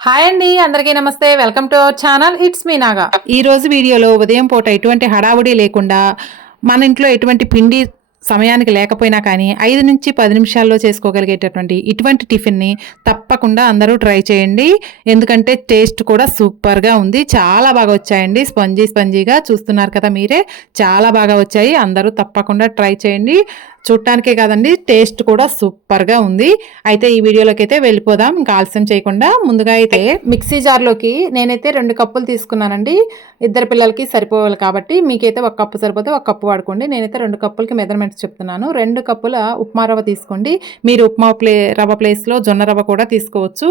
Hi అండి అందరికీ నమస్తే. Welcome to our channel it's me Naga. ఈ రోజు వీడియోలో ఉదయం పూట ఎటువంటి హడావుడి లేకుండా మన ఇంట్లో ఎటువంటి పిండి సమయానికి లేకపోయినా కానీ ఐదు నుంచి పది నిమిషాల్లో చేసుకోగలిగేటటువంటి ఇటువంటి టిఫిన్ని తప్పకుండా అందరూ ట్రై చేయండి. ఎందుకంటే టేస్ట్ కూడా సూపర్గా ఉంది. చాలా బాగా వచ్చాయండి. స్పంజీ స్పంజీగా చూస్తున్నారు కదా మీరే. చాలా బాగా వచ్చాయి. అందరూ తప్పకుండా ట్రై చేయండి. చూడటానికే కాదండి టేస్ట్ కూడా సూపర్గా ఉంది. అయితే ఈ వీడియోలోకి అయితే వెళ్ళిపోదాం ఇంకా ఆలస్యం చేయకుండా. ముందుగా అయితే మిక్సీ జార్లోకి నేనైతే రెండు కప్పులు తీసుకున్నానండి. ఇద్దరు పిల్లలకి సరిపోవాలి కాబట్టి మీకైతే ఒక కప్పు సరిపోతే ఒక కప్పు వాడుకోండి. నేనైతే రెండు కప్పులకి మెజర్మెంట్స్ చెప్తున్నాను. రెండు కప్పుల ఉప్మా రవ్వ తీసుకోండి. మీరు ఉప్మా ప్లే రవ్వ ప్లేస్లో జొన్న రవ్వ కూడా తీసుకోవచ్చు.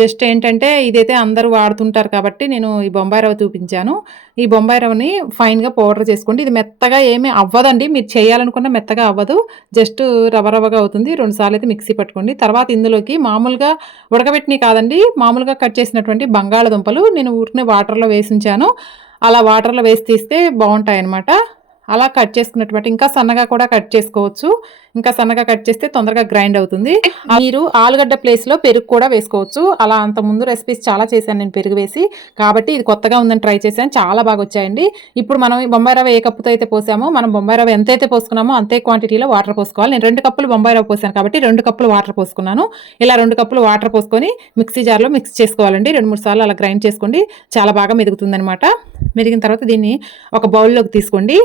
జస్ట్ ఏంటంటే ఇదైతే అందరూ వాడుతుంటారు కాబట్టి నేను ఈ బొంబాయి రవ్వ చూపించాను. ఈ బొంబాయి రవ్వని ఫైన్గా పౌడర్ చేసుకోండి. ఇది మెత్తగా ఏమీ అవ్వదండి. మీరు చేయాలనుకున్న మెత్తగా అవ్వదు. జస్ట్ రవ్వ రవ్వగా అవుతుంది. రెండుసార్లు అయితే మిక్సీ పట్టుకోండి. తర్వాత ఇందులోకి మామూలుగా ఉడకబెట్టినవి కాదండి. మామూలుగా కట్ చేసినటువంటి బంగాళదుంపలు నేను ఊరికనే వాటర్లో వేసి ఉంచాను. అలా వాటర్లో వేసి తీస్తే బాగుంటాయి అన్నమాట అలా కట్ చేసుకున్నటువంటి ఇంకా సన్నగా కూడా కట్ చేసుకోవచ్చు. ఇంకా సన్నగా కట్ చేస్తే తొందరగా గ్రైండ్ అవుతుంది. మీరు ఆలుగడ్డ ప్లేస్లో పెరుగు కూడా వేసుకోవచ్చు. అలా అంత ముందు రెసిపీస్ చాలా చేశాను నేను పెరుగు వేసి. కాబట్టి ఇది కొత్తగా ఉందని ట్రై చేశాను. చాలా బాగా వచ్చాయండి. ఇప్పుడు మనం బొంబాయి రవ్వ ఏ కప్పుతో అయితే పోసామో మనం బొంబాయి రవ్వ ఎంత అయితే పోసుకున్నామో అంతే క్వాంటిటీలో వాటర్ పోసుకోవాలి. నేను రెండు కప్పులు బొంబాయి రవ్వ పోసాను కాబట్టి రెండు కప్పులు వాటర్ పోసుకున్నాను. ఇలా రెండు కప్పులు వాటర్ పోసుకొని మిక్సీ జార్లో మిక్స్ చేసుకోవాలండి. రెండు మూడు సార్లు అలా గ్రైండ్ చేసుకోండి. చాలా బాగా మెదుగుతుందనమాట మెదిగిన తర్వాత దీన్ని ఒక బౌల్లోకి తీసుకోండి.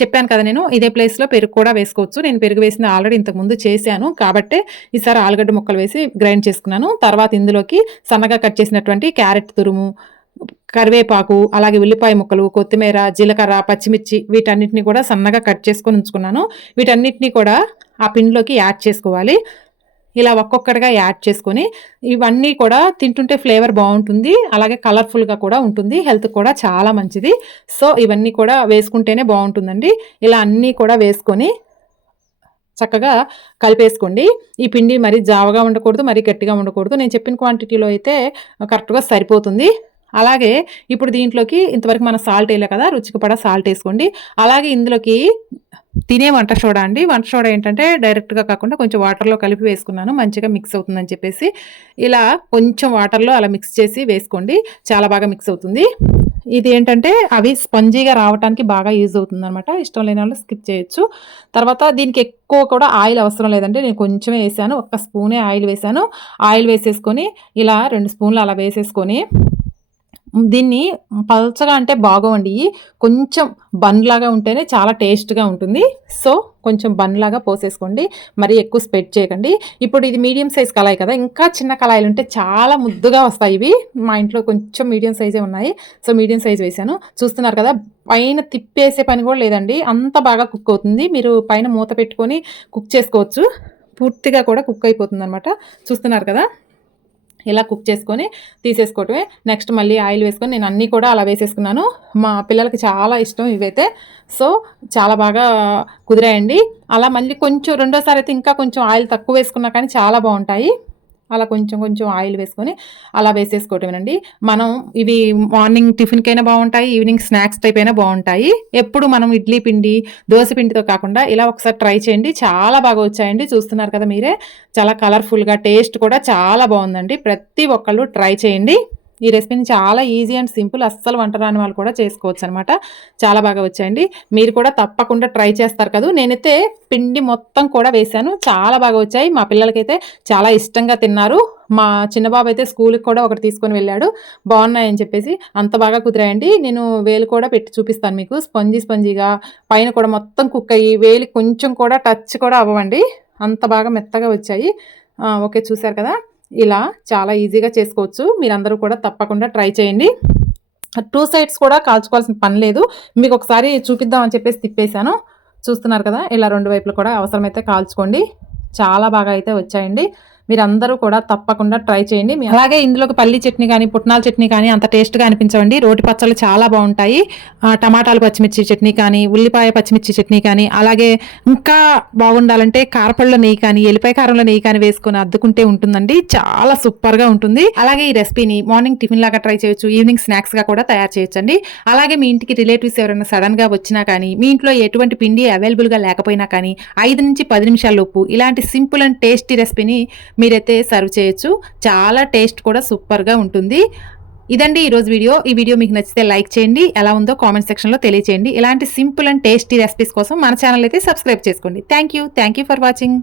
చెప్పాను కదా నేను ఇదే ప్లేస్లో పెరుగు కూడా వేసుకోవచ్చు. నేను పెరుగు వేసిన ఆల్రెడీ ఇంతకుముందు చేశాను. కాబట్టి ఈసారి ఆలుగడ్డ ముక్కలు వేసి గ్రైండ్ చేసుకున్నాను. తర్వాత ఇందులోకి సన్నగా కట్ చేసినటువంటి క్యారెట్ తురుము కరివేపాకు అలాగే ఉల్లిపాయ ముక్కలు కొత్తిమీర జీలకర్ర పచ్చిమిర్చి వీటన్నిటిని కూడా సన్నగా కట్ చేసుకొని ఉంచుకున్నాను. వీటన్నిటిని కూడా ఆ పిండిలోకి యాడ్ చేసుకోవాలి. ఇలా ఒక్కొక్కటిగా యాడ్ చేసుకొని ఇవన్నీ కూడా తింటుంటే ఫ్లేవర్ బాగుంటుంది అలాగే కలర్ఫుల్గా కూడా ఉంటుంది హెల్త్ కూడా చాలా మంచిది. సో ఇవన్నీ కూడా వేసుకుంటేనే బాగుంటుందండి. ఇలా అన్నీ కూడా వేసుకొని చక్కగా కలిపేసుకోండి. ఈ పిండి మరి జావగా ఉండకూడదు మరి గట్టిగా ఉండకూడదు. నేను చెప్పిన క్వాంటిటీలో అయితే కరెక్ట్గా సరిపోతుంది. అలాగే ఇప్పుడు దీంట్లోకి ఇంతవరకు మన సాల్ట్ వేయలే కదా రుచికి పడ సాల్ట్ వేసుకోండి. అలాగే ఇందులోకి తినే వంట సోడా అండి. వంట సోడా ఏంటంటే డైరెక్ట్గా కాకుండా కొంచెం వాటర్లో కలిపి వేసుకున్నాను. మంచిగా మిక్స్ అవుతుందని చెప్పేసి ఇలా కొంచెం వాటర్లో అలా మిక్స్ చేసి వేసుకోండి. చాలా బాగా మిక్స్ అవుతుంది. ఇది ఏంటంటే అవి స్పంజీగా రావడానికి బాగా యూజ్ అవుతుంది అనమాట ఇష్టం లేని వాళ్ళు స్కిప్ చేయొచ్చు. తర్వాత దీనికి ఎక్కువ కూడా ఆయిల్ అవసరం లేదంటే నేను కొంచెమే వేసాను. ఒక్క స్పూనే ఆయిల్ వేసాను. ఆయిల్ వేసేసుకొని ఇలా రెండు స్పూన్లు అలా వేసేసుకొని దీన్ని పల్చగా అంటే బాగోండి కొంచెం బన్ లాగా ఉంటేనే చాలా టేస్ట్గా ఉంటుంది. సో కొంచెం బన్ లాగా పోసేసుకోండి. మరీ ఎక్కువ స్ప్రెడ్ చేయకండి. ఇప్పుడు ఇది మీడియం సైజ్ కళాయి కదా ఇంకా చిన్న కళాయిలు ఉంటే చాలా ముద్దుగా వస్తాయి ఇవి. మా ఇంట్లో కొంచెం మీడియం సైజే ఉన్నాయి. సో మీడియం సైజ్ వేసాను. చూస్తున్నారు కదా పైన తిప్పేసే పని కూడా లేదండి. అంత బాగా కుక్ అవుతుంది. మీరు పైన మూత పెట్టుకొని కుక్ చేసుకోవచ్చు. పూర్తిగా కూడా కుక్ అయిపోతుంది అనమాట చూస్తున్నారు కదా? ఇలా కుక్ చేసుకొని తీసేసుకోవటమే. నెక్స్ట్ మళ్ళీ ఆయిల్ వేసుకొని నేను అన్నీ కూడా అలా వేసేసుకున్నాను. మా పిల్లలకి చాలా ఇష్టం ఇవైతే. సో చాలా బాగా కుదిరాయండి. అలా మళ్ళీ కొంచెం రెండోసారి అయితే ఇంకా కొంచెం ఆయిల్ తక్కువ వేసుకున్నా కానీ చాలా బాగుంటాయి. అలా కొంచెం కొంచెం ఆయిల్ వేసుకొని అలా వేసేసుకోవటమేనండి. మనం ఇవి మార్నింగ్ టిఫిన్కైనా బాగుంటాయి ఈవినింగ్ స్నాక్స్ టైప్ అయినా బాగుంటాయి. ఎప్పుడు మనం ఇడ్లీ పిండి దోశ పిండితో కాకుండా ఇలా ఒకసారి ట్రై చేయండి. చాలా బాగా వచ్చాయండి. చూస్తున్నారు కదా మీరే. చాలా కలర్ఫుల్గా టేస్ట్ కూడా చాలా బాగుందండి. ప్రతి ఒక్కళ్ళు ట్రై చేయండి. ఈ రెసిపీని చాలా ఈజీ అండ్ సింపుల్ అస్సలు వంట రాని వాళ్ళు కూడా చేసుకోవచ్చు అనమాట చాలా బాగా వచ్చాయండి. మీరు కూడా తప్పకుండా ట్రై చేస్తారు కదా. నేనైతే పిండి మొత్తం కూడా వేశాను. చాలా బాగా వచ్చాయి. మా పిల్లలకైతే చాలా ఇష్టంగా తిన్నారు. మా చిన్నబాబు అయితే స్కూల్కి కూడా ఒకటి తీసుకొని వెళ్ళాడు. బాగున్నాయని చెప్పేసి అంత బాగా కుదిరాయండి. నేను వేలు కూడా పెట్టి చూపిస్తాను మీకు. స్పంజీ స్పంజీగా పైన కూడా మొత్తం కుక్ అయ్యి వేలు కొంచెం కూడా టచ్ కూడా అవ్వండి అంత బాగా మెత్తగా వచ్చాయి. ఓకే చూసారు కదా? ఇలా చాలా ఈజీగా చేసుకోవచ్చు. మీరందరూ కూడా తప్పకుండా ట్రై చేయండి. టూ సైడ్స్ కూడా కాల్చుకోవాల్సిన పని లేదు. మీకు ఒకసారి చూపిద్దామని చెప్పేసి తిప్పేశాను. చూస్తున్నారు కదా ఇలా రెండు వైపులు కూడా అవసరమైతే కాల్చుకోండి. చాలా బాగా అయితే వచ్చాయండి. మీరందరూ కూడా తప్పకుండా ట్రై చేయండి. అలాగే ఇందులోకి పల్లి చట్నీ కానీ పుట్నాల చట్నీ కానీ అంత టేస్ట్గా అనిపించవండి. రోటి పచ్చళ్ళు చాలా బాగుంటాయి. టమాటాలు పచ్చిమిర్చి చట్నీ కానీ ఉల్లిపాయ పచ్చిమిర్చి చట్నీ కానీ అలాగే ఇంకా బాగుండాలంటే కారపళ్ళ నెయ్యి కానీ ఎల్లిపాయ కారంలో నెయ్యి కానీ వేసుకొని అద్దుకుంటే ఉంటుందండి. చాలా సూపర్గా ఉంటుంది. అలాగే ఈ రెసిపీని మార్నింగ్ టిఫిన్ లాగా ట్రై చేయొచ్చు. ఈవినింగ్ స్నాక్స్గా కూడా తయారు చేయొచ్చండి. అలాగే మీ ఇంటికి రిలేటివ్స్ ఎవరైనా సడన్గా వచ్చినా కానీ మీ ఇంట్లో ఎటువంటి పిండి అవైలబుల్గా లేకపోయినా కానీ ఐదు నుంచి పది నిమిషాల లోపు ఇలాంటి సింపుల్ అండ్ టేస్టీ రెసిపీని మీరైతే సర్వ్ చేయొచ్చు. చాలా టేస్ట్ కూడా సూపర్గా ఉంటుంది. ఇదండి ఈరోజు వీడియో. ఈ వీడియో మీకు నచ్చితే లైక్ చేయండి. ఎలా ఉందో కామెంట్ సెక్షన్లో తెలియచేయండి. ఇలాంటి సింపుల్ అండ్ టేస్టీ రెసిపీస్ కోసం మన ఛానల్ అయితే సబ్స్క్రైబ్ చేసుకోండి. Thank you. Thank you for watching.